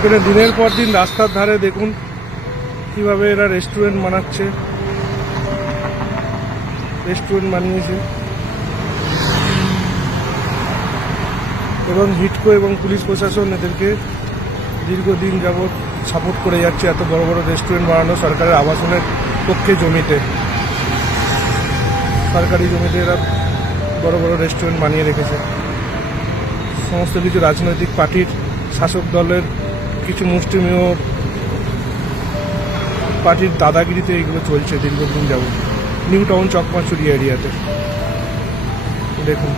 এখানে দিনের পর দিন রাস্তার ধারে দেখুন কিভাবে এরা রেস্টুরেন্ট বানাচ্ছে, রেস্টুরেন্ট বানিয়েছে এবং হিটকো এবং পুলিশ প্রশাসন এদেরকে দীর্ঘদিন যাবৎ সাপোর্ট করে যাচ্ছে এত বড় বড় রেস্টুরেন্ট বানানো সরকারের আবাসনের পক্ষে জমিতে। সরকারি জমিতে এরা বড় বড় রেস্টুরেন্ট বানিয়ে রেখেছে। সমস্ত কিছু রাজনৈতিক পার্টির, শাসক দলের কিছু মুষ্টিমেয় পার্টির দাদাগিরিতে এগুলো চলছে দীর্ঘদিন যাবৎ নিউ টাউন চকমাচুরি এরিয়াতে। দেখুন।